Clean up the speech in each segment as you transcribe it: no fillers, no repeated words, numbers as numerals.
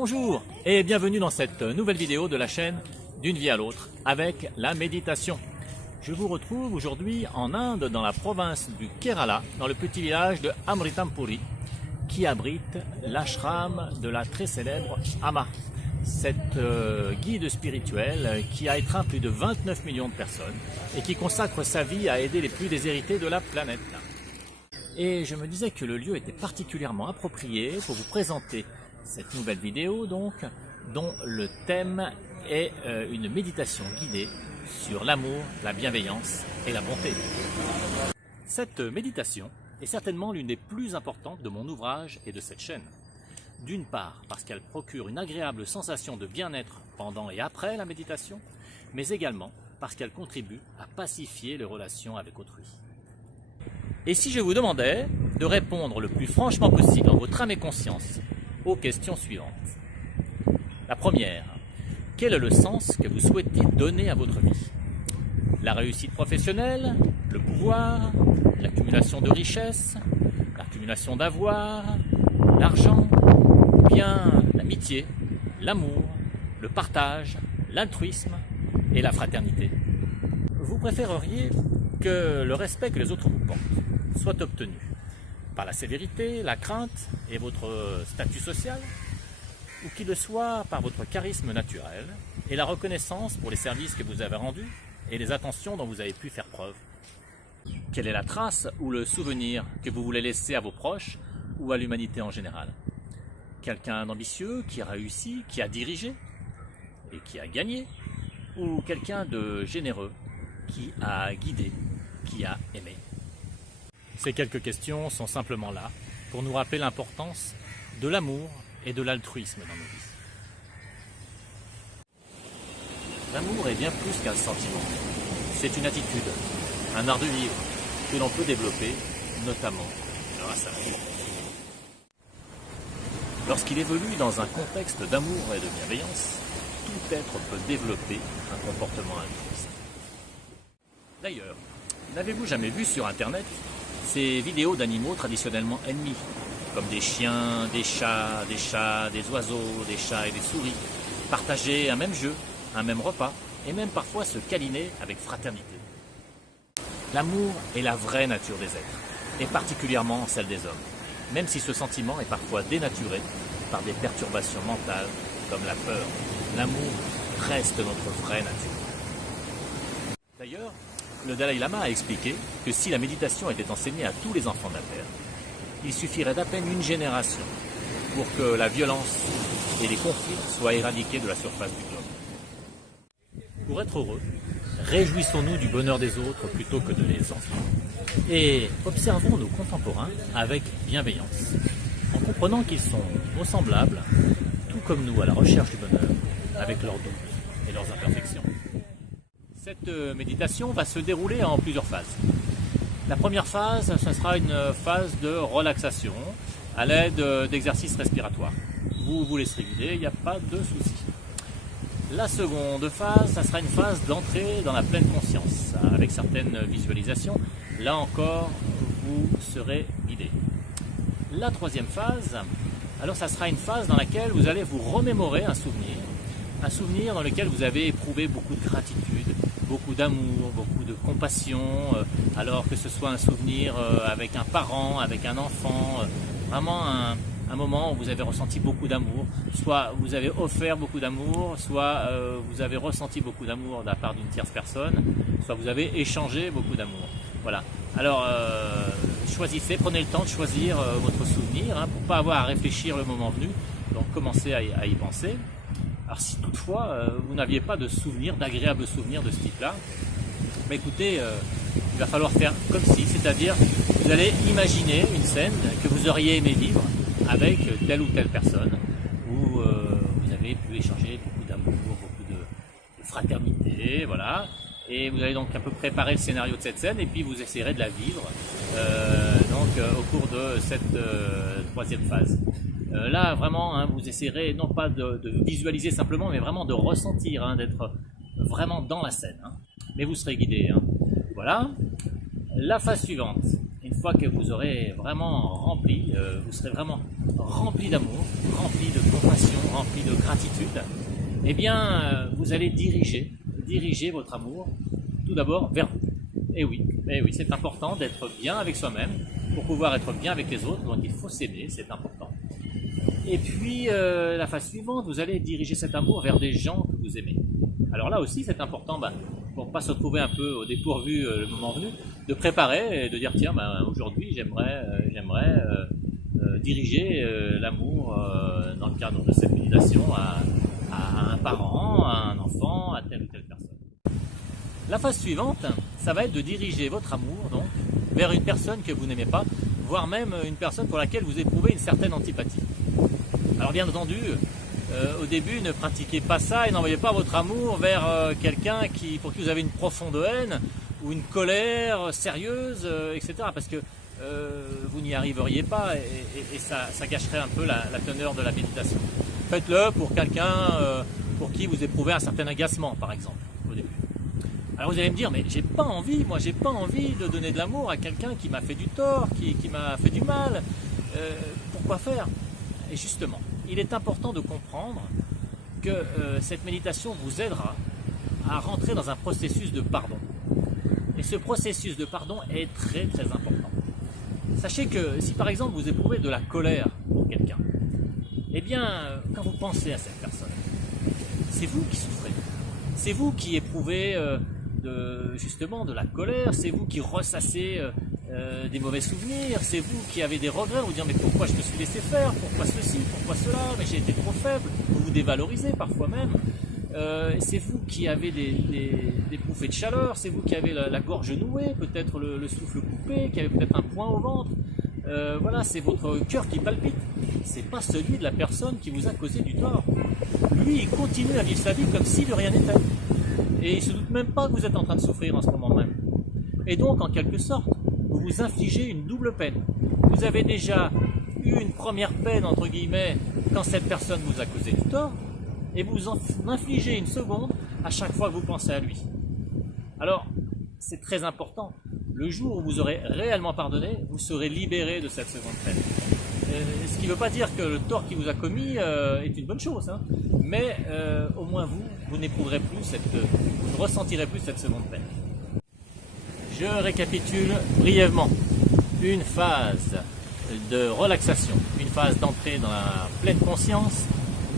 Bonjour et bienvenue dans cette nouvelle vidéo de la chaîne D'une vie à l'autre avec la méditation. Je vous retrouve aujourd'hui en Inde, dans la province du Kerala, dans le petit village de Amritampuri, qui abrite l'ashram de la très célèbre Amma, cette guide spirituelle qui a étreint plus de 29 millions de personnes et qui consacre sa vie à aider les plus déshérités de la planète. Et je me disais que le lieu était particulièrement approprié pour vous présenter cette nouvelle vidéo donc, dont le thème est une méditation guidée sur l'amour, la bienveillance et la bonté. Cette méditation est certainement l'une des plus importantes de mon ouvrage et de cette chaîne. D'une part parce qu'elle procure une agréable sensation de bien-être pendant et après la méditation, mais également parce qu'elle contribue à pacifier les relations avec autrui. Et si je vous demandais de répondre le plus franchement possible en votre âme et conscience aux questions suivantes. La première, quel est le sens que vous souhaitez donner à votre vie? La réussite professionnelle, le pouvoir, l'accumulation de richesses, l'accumulation d'avoir, l'argent, ou bien l'amitié, l'amour, le partage, l'altruisme et la fraternité. Vous préféreriez que le respect que les autres vous portent soit obtenu par la sévérité, la crainte et votre statut social, ou qu'il le soit par votre charisme naturel et la reconnaissance pour les services que vous avez rendus et les attentions dont vous avez pu faire preuve. Quelle est la trace ou le souvenir que vous voulez laisser à vos proches ou à l'humanité en général? Quelqu'un d'ambitieux qui a réussi, qui a dirigé et qui a gagné, ou quelqu'un de généreux qui a guidé, qui a aimé? Ces quelques questions sont simplement là pour nous rappeler l'importance de l'amour et de l'altruisme dans nos vies. L'amour est bien plus qu'un sentiment. C'est une attitude, un art de vivre que l'on peut développer, notamment grâce à la vie. Lorsqu'il évolue dans un contexte d'amour et de bienveillance, tout être peut développer un comportement altruiste. D'ailleurs, n'avez-vous jamais vu sur Internet ces vidéos d'animaux traditionnellement ennemis, comme des chiens, des chats, des oiseaux, des chats et des souris, partager un même jeu, un même repas, et même parfois se câliner avec fraternité? L'amour est la vraie nature des êtres, et particulièrement celle des hommes, même si ce sentiment est parfois dénaturé par des perturbations mentales comme la peur. L'amour reste notre vraie nature. D'ailleurs, le Dalai Lama a expliqué que si la méditation était enseignée à tous les enfants de la Terre, il suffirait d'à peine une génération pour que la violence et les conflits soient éradiqués de la surface du globe. Pour être heureux, réjouissons-nous du bonheur des autres plutôt que de les envier. Et observons nos contemporains avec bienveillance, en comprenant qu'ils sont nos semblables, tout comme nous à la recherche du bonheur, avec leurs doutes et leurs imperfections. Cette méditation va se dérouler en plusieurs phases. La première phase, ce sera une phase de relaxation à l'aide d'exercices respiratoires. Vous vous laisserez guider, il n'y a pas de souci. La seconde phase, ça sera une phase d'entrée dans la pleine conscience, avec certaines visualisations. Là encore, vous serez guidé. La troisième phase, alors ça sera une phase dans laquelle vous allez vous remémorer un souvenir dans lequel vous avez éprouvé beaucoup de gratitude, beaucoup d'amour, beaucoup de compassion, alors que ce soit un souvenir avec un parent, avec un enfant, vraiment un moment où vous avez ressenti beaucoup d'amour, soit vous avez offert beaucoup d'amour, soit vous avez ressenti beaucoup d'amour de la part d'une tierce personne, soit vous avez échangé beaucoup d'amour. Voilà. Alors choisissez, prenez le temps de choisir votre souvenir pour ne pas avoir à réfléchir le moment venu, donc commencez à y penser. Alors si toutefois vous n'aviez pas de souvenirs, d'agréables souvenirs de ce type-là, bah écoutez, il va falloir faire comme si, c'est-à-dire vous allez imaginer une scène que vous auriez aimé vivre avec telle ou telle personne, où vous avez pu échanger beaucoup d'amour, beaucoup de fraternité, voilà. Et vous allez donc un peu préparer le scénario de cette scène et puis vous essayerez de la vivre au cours de cette troisième phase. Là vraiment vous essayerez non pas de visualiser simplement mais vraiment de ressentir, d'être vraiment dans la scène. Mais vous serez guidé. Voilà. La phase suivante, une fois que vous aurez vraiment rempli, vous serez vraiment rempli d'amour, rempli de compassion, rempli de gratitude, eh bien, vous allez diriger votre amour tout d'abord vers vous. Et oui, c'est important d'être bien avec soi-même pour pouvoir être bien avec les autres, donc il faut s'aimer, c'est important. Et puis, la phase suivante, vous allez diriger cet amour vers des gens que vous aimez. Alors là aussi, c'est important, pour ne pas se retrouver un peu au dépourvu le moment venu, de préparer et de dire, tiens, aujourd'hui, j'aimerais diriger l'amour dans le cadre de cette méditation à un parent, à un enfant, à telle ou telle personne. La phase suivante, ça va être de diriger votre amour donc vers une personne que vous n'aimez pas, voire même une personne pour laquelle vous éprouvez une certaine antipathie. Alors bien entendu, au début, ne pratiquez pas ça et n'envoyez pas votre amour vers quelqu'un pour qui vous avez une profonde haine ou une colère sérieuse, etc. Parce que vous n'y arriveriez pas et ça gâcherait un peu la teneur de la méditation. Faites-le pour quelqu'un pour qui vous éprouvez un certain agacement, par exemple, au début. Alors vous allez me dire, mais j'ai pas envie de donner de l'amour à quelqu'un qui m'a fait du tort, qui m'a fait du mal. Pourquoi faire? Et justement, il est important de comprendre que cette méditation vous aidera à rentrer dans un processus de pardon. Et ce processus de pardon est très très important. Sachez que si par exemple vous éprouvez de la colère pour quelqu'un, eh bien quand vous pensez à cette personne, c'est vous qui souffrez. C'est vous qui éprouvez justement de la colère, c'est vous qui ressassez des mauvais souvenirs, c'est vous qui avez des regrets, vous dire mais pourquoi je me suis laissé faire, pourquoi ceci, pourquoi cela, mais j'ai été trop faible, vous vous dévalorisez parfois même, c'est vous qui avez des bouffées de chaleur, c'est vous qui avez la gorge nouée, peut-être le souffle coupé, qui avez peut-être un point au ventre, voilà, c'est votre cœur qui palpite, c'est pas celui de la personne qui vous a causé du tort. Lui, il continue à vivre sa vie comme si de rien n'était. Et il ne se doute même pas que vous êtes en train de souffrir en ce moment même. Et donc, en quelque sorte, vous vous infligez une double peine. Vous avez déjà eu une première peine, entre guillemets, quand cette personne vous a causé du tort, et vous en infligez une seconde à chaque fois que vous pensez à lui. Alors, c'est très important. Le jour où vous aurez réellement pardonné, vous serez libéré de cette seconde peine. Ce qui ne veut pas dire que le tort qu'il vous a commis est une bonne chose, hein, mais au moins vous n'éprouverez plus vous ne ressentirez plus cette seconde peine. Je récapitule brièvement. Une phase de relaxation, une phase d'entrée dans la pleine conscience,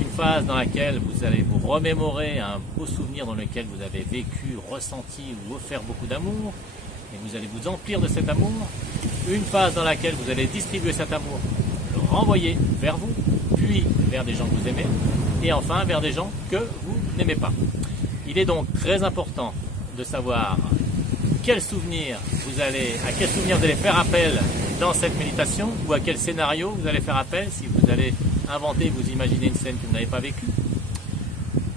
une phase dans laquelle vous allez vous remémorer un beau souvenir dans lequel vous avez vécu, ressenti ou offert beaucoup d'amour, et vous allez vous emplir de cet amour. Une phase dans laquelle vous allez distribuer cet amour, le renvoyer vers vous, puis vers des gens que vous aimez, et enfin vers des gens que vous n'aimez pas. Il est donc très important de savoir à quel souvenir vous allez faire appel dans cette méditation, ou à quel scénario vous allez faire appel si vous allez inventer, vous imaginez une scène que vous n'avez pas vécue.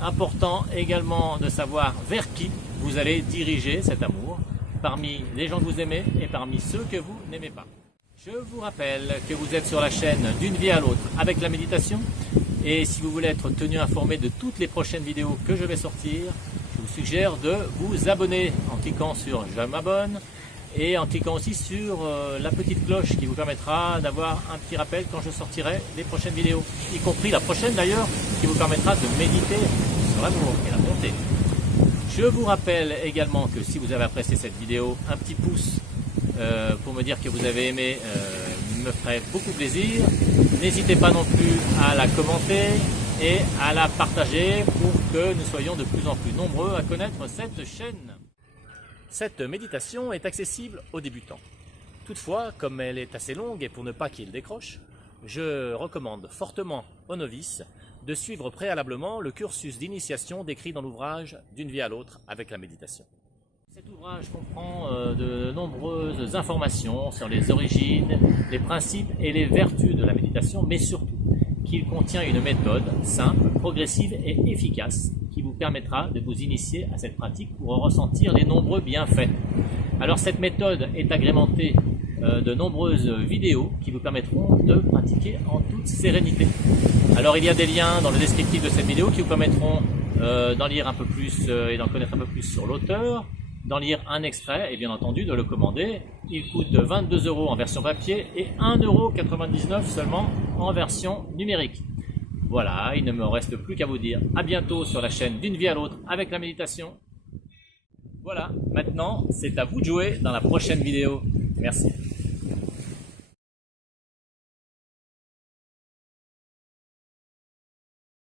Important également de savoir vers qui vous allez diriger cet amour, parmi les gens que vous aimez et parmi ceux que vous n'aimez pas. Je vous rappelle que vous êtes sur la chaîne D'une vie à l'autre avec la méditation, et si vous voulez être tenu informé de toutes les prochaines vidéos que je vais sortir, je vous suggère de vous abonner en cliquant sur « Je m'abonne » et en cliquant aussi sur la petite cloche qui vous permettra d'avoir un petit rappel quand je sortirai les prochaines vidéos, y compris la prochaine d'ailleurs, qui vous permettra de méditer sur l'amour et la bonté. Je vous rappelle également que si vous avez apprécié cette vidéo, un petit pouce pour me dire que vous avez aimé me ferait beaucoup plaisir. N'hésitez pas non plus à la commenter et à la partager pour que nous soyons de plus en plus nombreux à connaître cette chaîne. Cette méditation est accessible aux débutants. Toutefois, comme elle est assez longue et pour ne pas qu'il décroche, je recommande fortement aux novices de suivre préalablement le cursus d'initiation décrit dans l'ouvrage D'une vie à l'autre avec la méditation. Cet ouvrage comprend de nombreuses informations sur les origines, les principes et les vertus de la méditation, mais surtout qu'il contient une méthode simple, progressive et efficace qui vous permettra de vous initier à cette pratique pour en ressentir les nombreux bienfaits. Alors cette méthode est agrémentée de nombreuses vidéos qui vous permettront de pratiquer en toute sérénité. Alors il y a des liens dans le descriptif de cette vidéo qui vous permettront d'en lire un peu plus et d'en connaître un peu plus sur l'auteur, d'en lire un extrait et bien entendu de le commander. Il coûte 22 € en version papier et 1,99 € seulement en version numérique. Voilà, il ne me reste plus qu'à vous dire à bientôt sur la chaîne D'une vie à l'autre avec la méditation. Voilà, maintenant c'est à vous de jouer dans la prochaine vidéo. Merci.